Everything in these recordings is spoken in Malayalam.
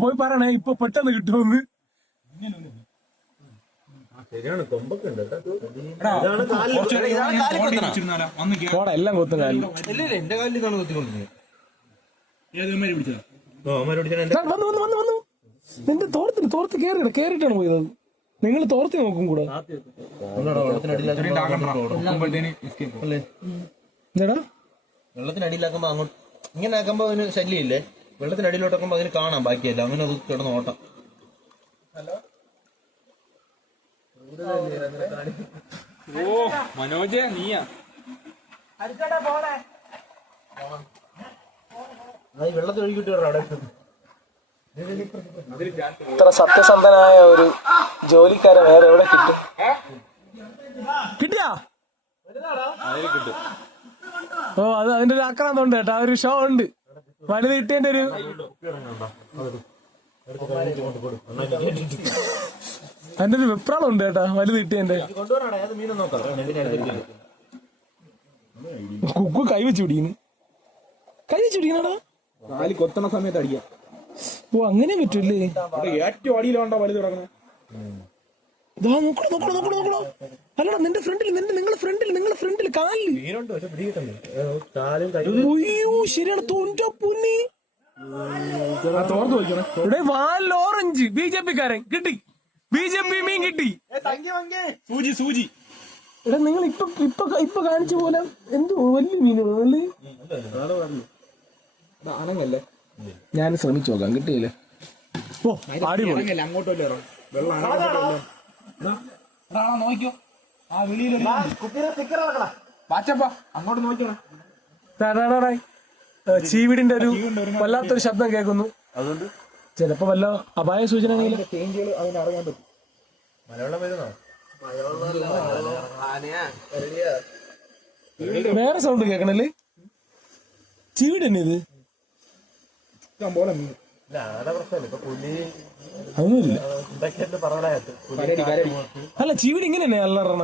പോയി പറയണേ ഇപ്പൊ പെട്ടെന്ന് കിട്ടുമെന്ന്. എല്ലാം കൊത്തും കാലിൽ എന്റെ കാലിൽ ഇതാണ് കൊത്തിക്കൊണ്ടിരുന്നത്. നിന്റെ തോർത്ത് കേറിയിട്ടാണ് പോയത്. നിങ്ങൾ തോർത്തി നോക്കും കൂടെ. വെള്ളത്തിനടിയിലാക്കുമ്പോ അങ്ങോട്ട് ഇങ്ങനെ ആക്കുമ്പോ അതിന് ശല്യമില്ലേ, വെള്ളത്തിനടിയിലോട്ടാക്കുമ്പോ അതിന് കാണാം ബാക്കിയല്ല, അങ്ങനെ അത് കിടന്ന് ഓട്ടം. ഓ മനോജ് നീയാ വെള്ളത്തിൽ ഒഴുകിട്ട് അവിടെ ഇത്ര സത്യസന്ധനായ ഒരു ജോലിക്കാരെ വേറെ എവിടെ കിട്ടും? കിട്ടിയാ? ഓ അത് അതിന്റെ ഒരു ആക്രാന്തം ഉണ്ട് കേട്ടോ. ഒരു ഷോ ഉണ്ട്. വലുത് കിട്ടിയതിന്റെ ഒരു അതിന്റെ ഒരു വെപ്രാളം ഉണ്ട് കേട്ടോ. വലുത് കിട്ടിയതിന്റെ കുക്കു കൈ വെച്ച് പിടിക്കണടാ. കാലി കൊത്തണ സമയത്ത് അടിക്കാം. ഓ അങ്ങനെ പറ്റൂല്ലേ? ഏറ്റവും അടിയിലാണ്ടാ വലുത് കിടക്കണേ. നോക്കണോ അല്ലടാ, നിന്റെ ഫ്രണ്ടിൽ നിങ്ങളുടെ ഫ്രണ്ടിൽ കാലിൽ. അയ്യോ ശരിയാണ്. തോന്റെ പൊന്നി വാലിൽ ഓറഞ്ച്. BJP കാരൻ കിട്ടി. BJP മീൻ കിട്ടി. സൂചി എടാ നിങ്ങൾ ഇപ്പൊ കാണിച്ച പോലെ എന്തോ വലിയ മീനുകളല്ലേ? അനങ്ങല്ലേ, ഞാൻ ശ്രമിച്ചു നോക്കാം. കിട്ടിയില്ലേ? ഓ അടിപൊളി. അങ്ങോട്ടോ വെള്ളം നോക്കിയോ. ആ വെളിയിൽ അങ്ങോട്ട് നോക്കിയോ. ചീവിടിന്റെ ഒരു വല്ലാത്തൊരു ശബ്ദം കേൾക്കുന്നു. അതുകൊണ്ട് ചിലപ്പോ വല്ല അപായ സൂചന അറിയാൻ പറ്റും. വേറെ സൗണ്ട് കേൾക്കണല്ലേ? ചീവിടി തന്നെ ഇത്. അതൊന്നുമില്ല. അല്ല ചീവിടി ഇങ്ങനെ തന്നെ അല്ലറണ.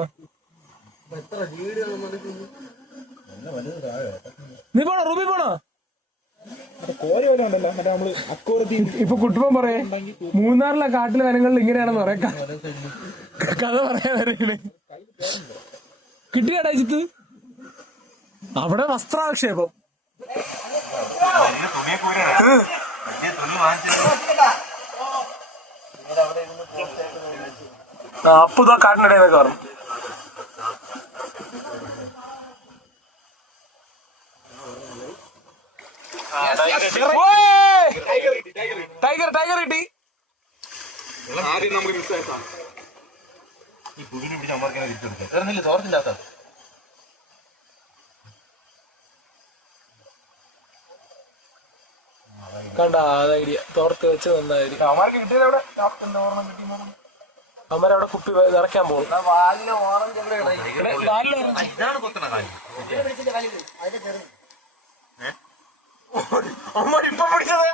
നീ പോണോ റൂബി പോണോ? ഇപ്പൊ കുട്ടുമ്പം പറയേ മൂന്നാറിലെ കാട്ടിലെ വനങ്ങളിൽ ഇങ്ങനെയാണെന്ന് പറയാം. കഥ പറയാൻ വരേ. കിട്ടിയാടാ ജിത്ത്? അവിടെ വസ്ത്രാക്ഷേപം. അപ്പുതാ കാട്ടിനിടയെന്നൊക്കെ പറഞ്ഞു. ടൈഗർ കിട്ടി. കണ്ട ഐഡിയ തോർത്ത് വെച്ച് നന്നായിരിക്കും. അവന്മാരവിടെ കുപ്പി നിറയ്ക്കാൻ പോകും.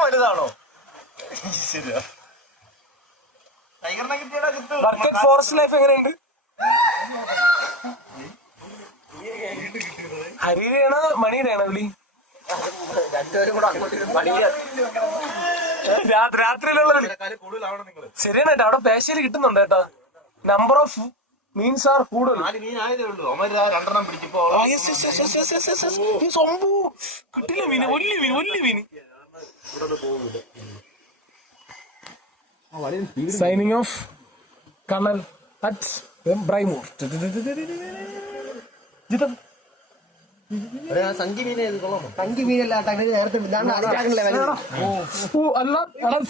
വലുതാണോ? ഫോറസ്റ്റ് ലൈഫ് എങ്ങനെയുണ്ട്? ഹരിയുടെയാണോ മണിയുടെയാണോ വിളി? രാത്രിയിലുള്ള വിളി ശരിയാണ് കേട്ടോ. അവിടെ പേശയിൽ കിട്ടുന്നുണ്ട് കേട്ടോ. നമ്പർ ഓഫ് മീൻസ് ആർ കൂടുതൽ. കിട്ടില്ല മീന്. വലിയ മീന്. Signing off Kannan at Braemore. സംഗി മീനല്ല നേരത്തെ അല്ല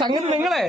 സംഗതി നിങ്ങളെ